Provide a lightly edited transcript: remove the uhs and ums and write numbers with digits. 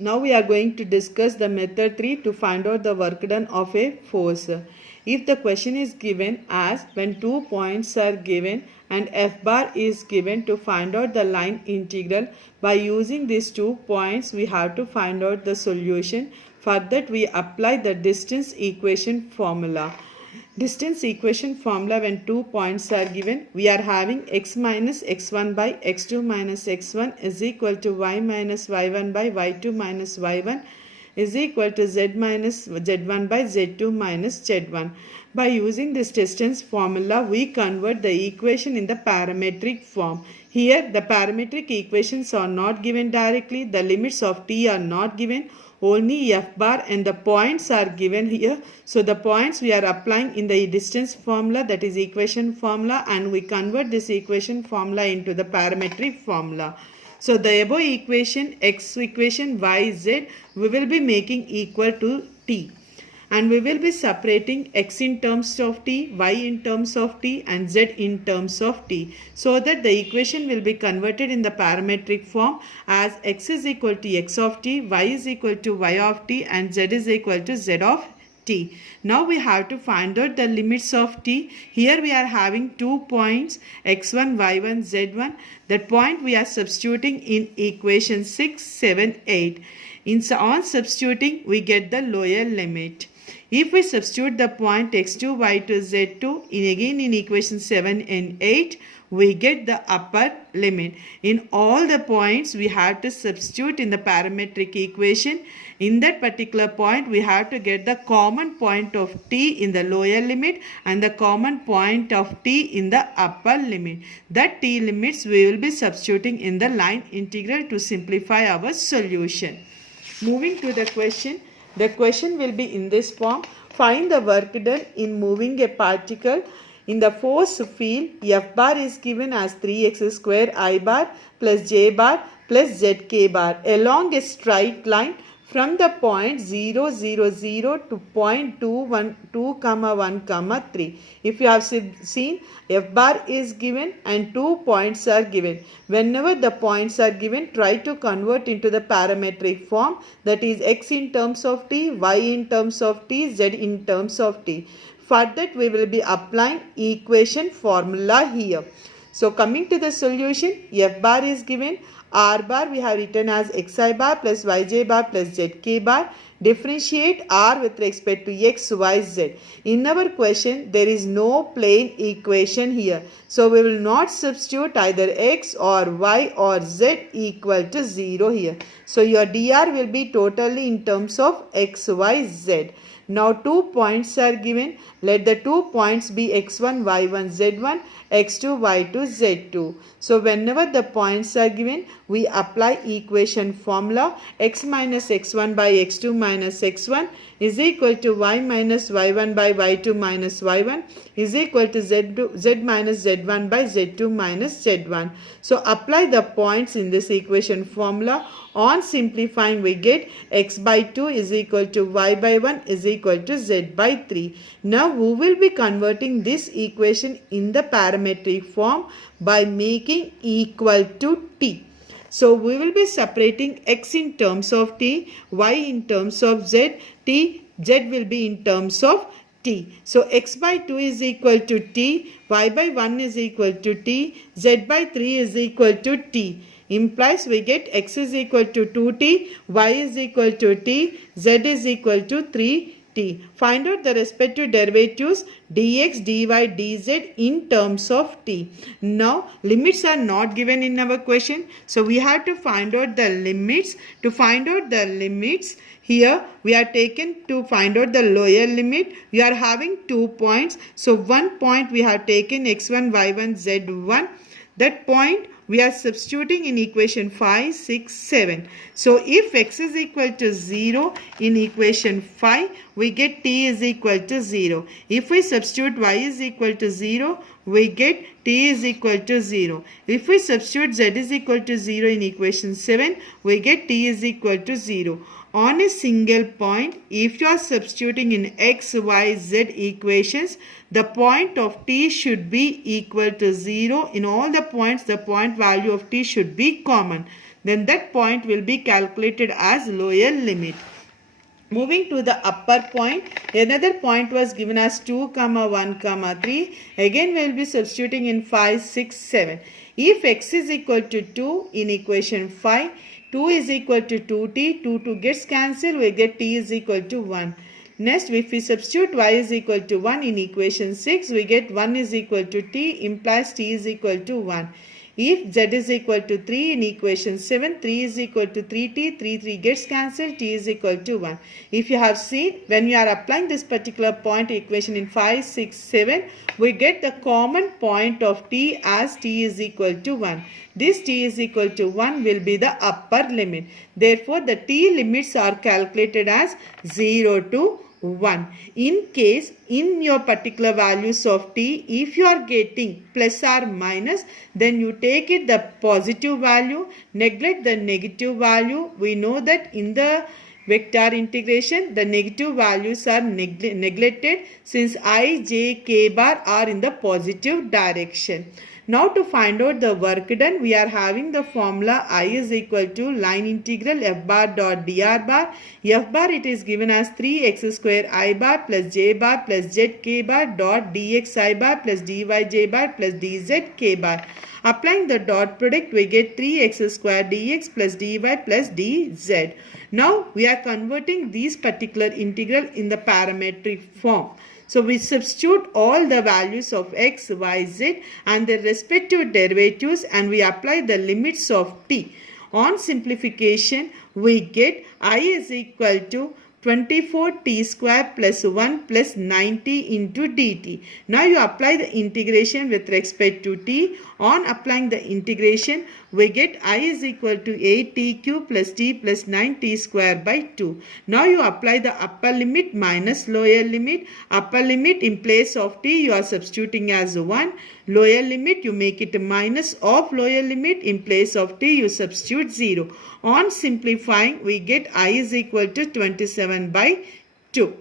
Now we are going to discuss the method 3 to find out the work done of a force. If the question is given as when 2 points are given and f bar is given to find out the line integral, by using these 2 points we have to find out the solution. For that we apply the distance equation formula. Distance equation formula, when 2 points are given, we are having x minus x1 by x2 minus x1 is equal to y minus y1 by y2 minus y1 is equal to z minus z1 by z2 minus z1. By using this distance formula, we convert the equation in the parametric form. Here the parametric equations are not given directly, the limits of t are not given, only f bar and the points are given here. So the points we are applying in the distance formula, that is equation formula, and we convert this equation formula into the parametric formula. So the above equation, x equation, y, z, we will be making equal to t. And we will be separating x in terms of t, y in terms of t, and z in terms of t, so that the equation will be converted in the parametric form as x is equal to x of t, y is equal to y of t, and z is equal to z of t. Now we have to find out the limits of t. Here we are having 2 points x1, y1, z1. That point we are substituting in equation 6, 7, 8. On substituting, we get the lower limit. If we substitute the point x2, y2, z2 in equation 7 and 8, we get the upper limit. In all the points, we have to substitute in the parametric equation. In that particular point, we have to get the common point of t in the lower limit and the common point of t in the upper limit. That t limits we will be substituting in the line integral to simplify our solution. Moving to the question. The question will be in this form. Find the work done in moving a particle. In the force field, f bar is given as 3x square I bar plus j bar plus zk bar along a straight line from the point 0, 0, 0 to point 2, 1, 2, 1, 3. If you have seen, f bar is given and 2 points are given. Whenever the points are given, try to convert into the parametric form, that is x in terms of t, y in terms of t, z in terms of t. For that we will be applying equation formula here. So coming to the solution, f bar is given. R bar we have written as xi bar plus yj bar plus zk bar. Differentiate R with respect to x, y, z. In our question, there is no plane equation here. So we will not substitute either x or y or z equal to 0 here. So your dr will be totally in terms of x, y, z. Now 2 points are given. Let the 2 points be x1, y1, z1, x2, y2, z2. So whenever the points are given, we apply equation formula. X minus x1 by x2 minus x1 is equal to y minus y1 by y2 minus y1 is equal to z minus z1 by z2 minus z1. So apply the points in this equation formula. On simplifying, we get x by 2 is equal to y by 1 is equal to z by 3. Now we will be converting this equation in the parametric form by making equal to t. So we will be separating x in terms of t, y in terms of z, z will be in terms of t. So x by 2 is equal to t, y by 1 is equal to t, z by 3 is equal to t. Implies we get x is equal to 2t, y is equal to t, z is equal to 3t. Find out the respective derivatives dx, dy, dz in terms of t. Now limits are not given in our question. So we have to find out the limits. To find out the limits, here we are taken to find out the lower limit. We are having 2 points. So 1 point we have taken x1, y1, z1. That point we are substituting in equation 5, 6, 7. So if x is equal to 0 in equation 5, we get t is equal to 0. If we substitute y is equal to 0, we get t is equal to 0. If we substitute z is equal to 0 in equation 7, we get t is equal to 0. On a single point, if you are substituting in x, y, z equations, the point of t should be equal to 0. In all the points, the point value of t should be common. then that point will be calculated as lower limit. Moving to the upper point, another point was given as 2, 1, 3. Again we will be substituting in 5, 6, 7. If x is equal to 2 in equation 5, 2 is equal to 2t, 2 gets cancelled, we get t is equal to 1. Next, if we substitute y is equal to 1 in equation 6, we get 1 is equal to t, implies t is equal to 1. If z is equal to 3 in equation 7, 3 is equal to 3t, 3 gets cancelled, t is equal to 1. If you have seen, when you are applying this particular point equation in 5, 6, 7, we get the common point of t as t is equal to 1. This t is equal to 1 will be the upper limit. Therefore, the t limits are calculated as 0 to 1. In case in your particular values of t, if you are getting plus or minus, then you take it the positive value, neglect the negative value. We know that in the vector integration, the negative values are neglected since I, j, k bar are in the positive direction. Now to find out the work done, we are having the formula I is equal to line integral f bar dot dr bar. F bar it is given as 3x square I bar plus j bar plus zk bar dot dx I bar plus dyj bar plus dz k bar. Applying the dot product, we get 3x square dx plus dy plus dz. Now we are converting these particular integral in the parametric form. So we substitute all the values of x, y, z and their respective derivatives and we apply the limits of t. On simplification, we get I is equal to 24t square plus 1 plus 90 into dt. Now you apply the integration with respect to t. On applying the integration, we get I is equal to 8t cube plus t plus 9t square by 2. Now you apply the upper limit minus lower limit. Upper limit in place of t you are substituting as 1. Lower limit you make it minus of lower limit. In place of t you substitute 0. On simplifying, we get I is equal to 27 by 2.